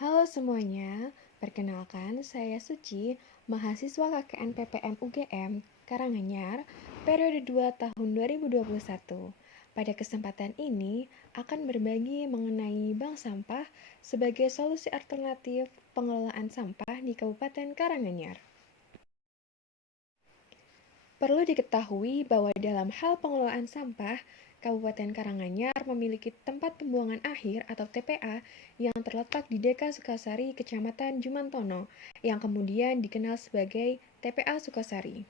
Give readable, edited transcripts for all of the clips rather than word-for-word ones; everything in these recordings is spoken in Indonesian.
Halo semuanya, perkenalkan saya Suci, mahasiswa KKN PPM UGM, Karanganyar, periode 2 tahun 2021. Pada kesempatan ini akan berbagi mengenai bank sampah sebagai solusi alternatif pengelolaan sampah di Kabupaten Karanganyar. Perlu diketahui bahwa dalam hal pengelolaan sampah, Kabupaten Karanganyar memiliki tempat pembuangan akhir atau TPA yang terletak di Desa Sukasari, Kecamatan Jumantono, yang kemudian dikenal sebagai TPA Sukasari.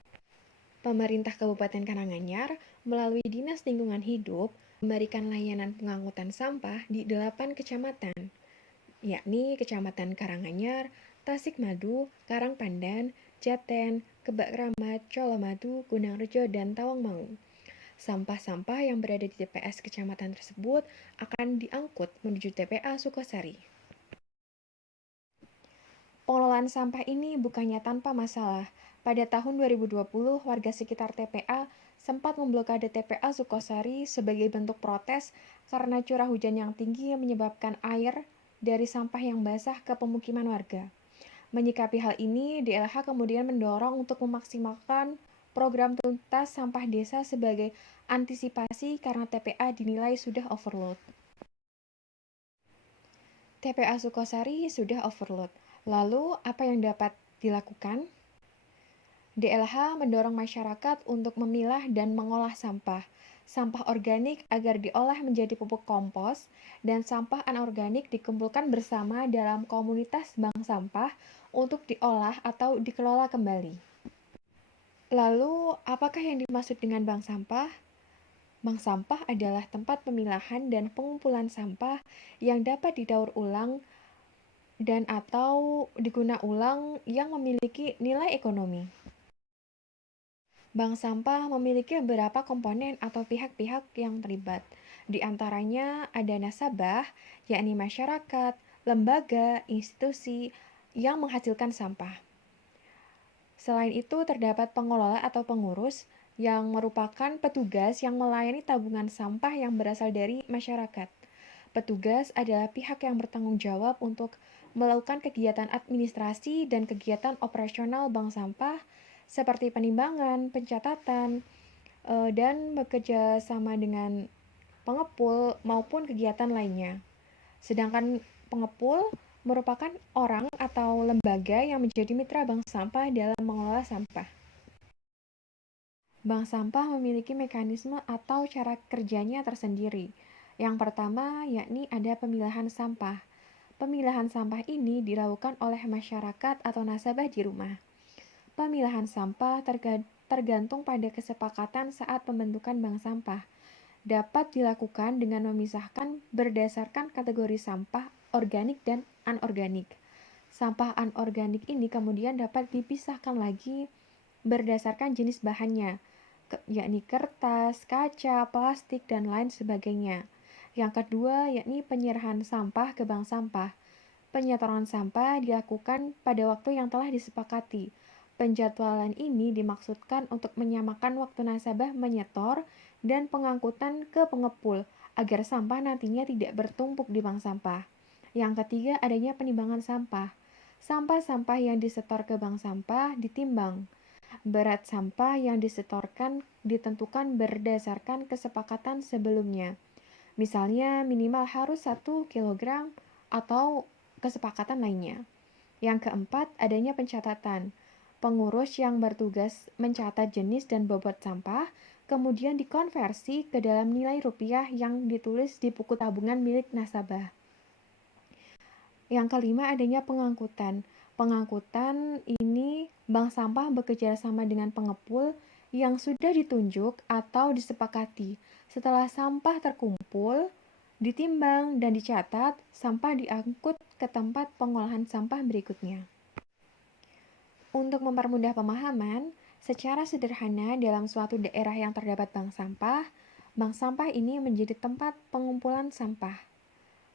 Pemerintah Kabupaten Karanganyar melalui Dinas Lingkungan Hidup memberikan layanan pengangkutan sampah di 8 kecamatan, yakni Kecamatan Karanganyar, Tasikmadu, Karangpandan, Jaten, Kebak Kramat, Colomadu, Gunangrejo, dan Tawangmangu. Sampah-sampah yang berada di TPS kecamatan tersebut akan diangkut menuju TPA Sukosari. Pengelolaan sampah ini bukannya tanpa masalah. Pada tahun 2020, warga sekitar TPA sempat memblokade TPA Sukosari sebagai bentuk protes karena curah hujan yang tinggi menyebabkan air dari sampah yang basah ke pemukiman warga. Menyikapi hal ini, DLH kemudian mendorong untuk memaksimalkan program tuntas sampah desa sebagai antisipasi karena TPA dinilai sudah overload. TPA Sukosari sudah overload. Lalu, apa yang dapat dilakukan? DLH mendorong masyarakat untuk memilah dan mengolah sampah. Sampah organik agar diolah menjadi pupuk kompos, dan sampah anorganik dikumpulkan bersama dalam komunitas bank sampah untuk diolah atau dikelola kembali. Lalu, apakah yang dimaksud dengan bank sampah? Bank sampah adalah tempat pemilahan dan pengumpulan sampah yang dapat didaur ulang dan atau diguna ulang yang memiliki nilai ekonomi. Bank sampah memiliki beberapa komponen atau pihak-pihak yang terlibat. Di antaranya ada nasabah, yakni masyarakat, lembaga, institusi yang menghasilkan sampah. Selain itu, terdapat pengelola atau pengurus yang merupakan petugas yang melayani tabungan sampah yang berasal dari masyarakat. Petugas adalah pihak yang bertanggung jawab untuk melakukan kegiatan administrasi dan kegiatan operasional bank sampah seperti penimbangan, pencatatan, dan bekerja sama dengan pengepul maupun kegiatan lainnya. Sedangkan pengepul merupakan orang atau lembaga yang menjadi mitra bank sampah dalam mengelola sampah. Bank sampah memiliki mekanisme atau cara kerjanya tersendiri. Yang pertama, yakni ada pemilahan sampah. Pemilahan sampah ini dilakukan oleh masyarakat atau nasabah di rumah. Pemilahan sampah tergantung pada kesepakatan saat pembentukan bank sampah. Dapat dilakukan dengan memisahkan berdasarkan kategori sampah organik dan anorganik. Sampah anorganik ini kemudian dapat dipisahkan lagi berdasarkan jenis bahannya, yakni kertas, kaca, plastik, dan lain sebagainya. Yang kedua, yakni penyerahan sampah ke bank sampah. Penyetoran sampah dilakukan pada waktu yang telah disepakati. Penjadwalan ini dimaksudkan untuk menyamakan waktu nasabah menyetor dan pengangkutan ke pengepul agar sampah nantinya tidak bertumpuk di bank sampah. Yang ketiga, adanya penimbangan sampah. Sampah-sampah yang disetor ke bank sampah ditimbang. Berat sampah yang disetorkan ditentukan berdasarkan kesepakatan sebelumnya. Misalnya minimal harus 1 kg atau kesepakatan lainnya. Yang keempat, adanya pencatatan. Pengurus yang bertugas mencatat jenis dan bobot sampah, kemudian dikonversi ke dalam nilai rupiah yang ditulis di buku tabungan milik nasabah. Yang kelima, adanya pengangkutan. Pengangkutan ini bank sampah bekerja sama dengan pengepul yang sudah ditunjuk atau disepakati. Setelah sampah terkumpul, ditimbang dan dicatat, sampah diangkut ke tempat pengolahan sampah berikutnya. Untuk mempermudah pemahaman, secara sederhana dalam suatu daerah yang terdapat bank sampah ini menjadi tempat pengumpulan sampah.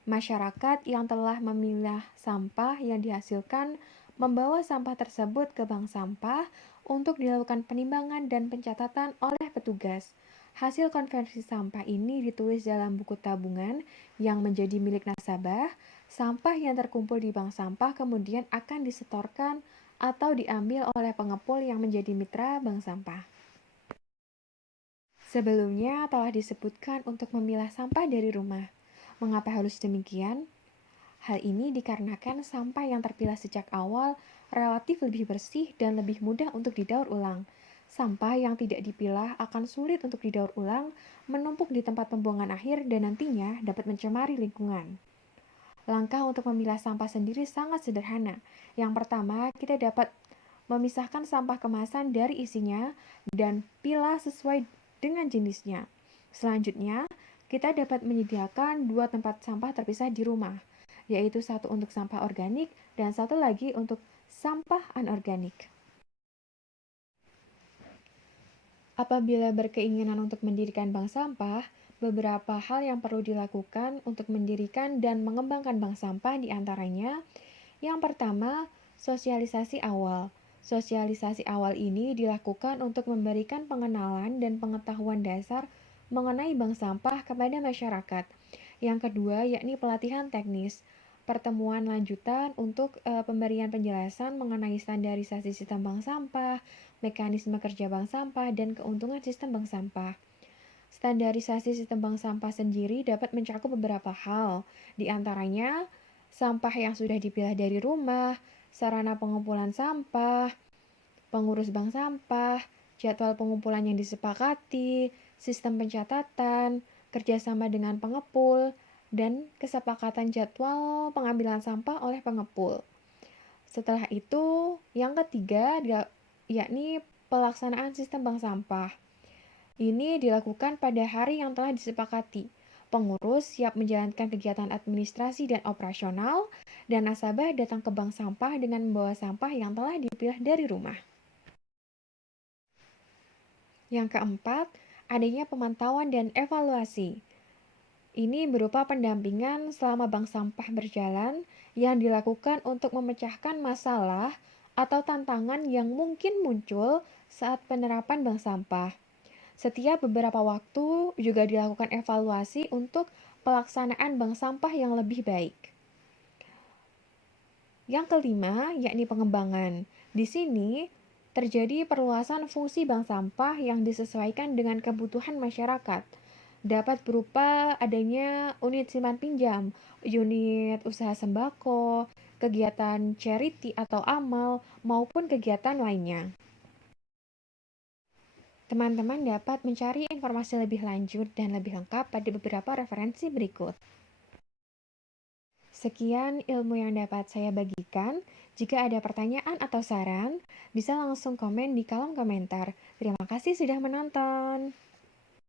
Masyarakat yang telah memilah sampah yang dihasilkan membawa sampah tersebut ke bank sampah untuk dilakukan penimbangan dan pencatatan oleh petugas. Hasil konversi sampah ini ditulis dalam buku tabungan yang menjadi milik nasabah. Sampah yang terkumpul di bank sampah kemudian akan disetorkan atau diambil oleh pengepul yang menjadi mitra bank sampah. Sebelumnya telah disebutkan untuk memilah sampah dari rumah. Mengapa harus demikian? Hal ini dikarenakan sampah yang terpilah sejak awal relatif lebih bersih dan lebih mudah untuk didaur ulang. Sampah yang tidak dipilah akan sulit untuk didaur ulang, menumpuk di tempat pembuangan akhir dan nantinya dapat mencemari lingkungan. Langkah untuk memilah sampah sendiri sangat sederhana. Yang pertama, kita dapat memisahkan sampah kemasan dari isinya dan pilah sesuai dengan jenisnya. Selanjutnya, kita dapat menyediakan dua tempat sampah terpisah di rumah, yaitu satu untuk sampah organik dan satu lagi untuk sampah anorganik. Apabila berkeinginan untuk mendirikan bank sampah, beberapa hal yang perlu dilakukan untuk mendirikan dan mengembangkan bank sampah diantaranya, yang pertama, sosialisasi awal. Sosialisasi awal ini dilakukan untuk memberikan pengenalan dan pengetahuan dasar mengenai bank sampah kepada masyarakat. Yang kedua, yakni pelatihan teknis. Pertemuan lanjutan untuk pemberian penjelasan mengenai standarisasi sistem bank sampah, mekanisme kerja bank sampah, dan keuntungan sistem bank sampah. Standarisasi sistem bank sampah sendiri dapat mencakup beberapa hal, di antaranya sampah yang sudah dipilah dari rumah, sarana pengumpulan sampah, pengurus bank sampah, jadwal pengumpulan yang disepakati, sistem pencatatan, kerjasama dengan pengepul, dan kesepakatan jadwal pengambilan sampah oleh pengepul. Setelah itu, yang ketiga yakni pelaksanaan sistem bank sampah. Ini dilakukan pada hari yang telah disepakati. Pengurus siap menjalankan kegiatan administrasi dan operasional, dan nasabah datang ke bank sampah dengan membawa sampah yang telah dipilah dari rumah. Yang keempat, adanya pemantauan dan evaluasi. Ini berupa pendampingan selama bank sampah berjalan yang dilakukan untuk memecahkan masalah atau tantangan yang mungkin muncul saat penerapan bank sampah. Setiap beberapa waktu juga dilakukan evaluasi untuk pelaksanaan bank sampah yang lebih baik. Yang kelima, yakni pengembangan. Di sini terjadi perluasan fungsi bank sampah yang disesuaikan dengan kebutuhan masyarakat. Dapat berupa adanya unit simpan pinjam, unit usaha sembako, kegiatan charity atau amal, maupun kegiatan lainnya. Teman-teman dapat mencari informasi lebih lanjut dan lebih lengkap pada beberapa referensi berikut. Sekian ilmu yang dapat saya bagikan. Jika ada pertanyaan atau saran, bisa langsung komen di kolom komentar. Terima kasih sudah menonton.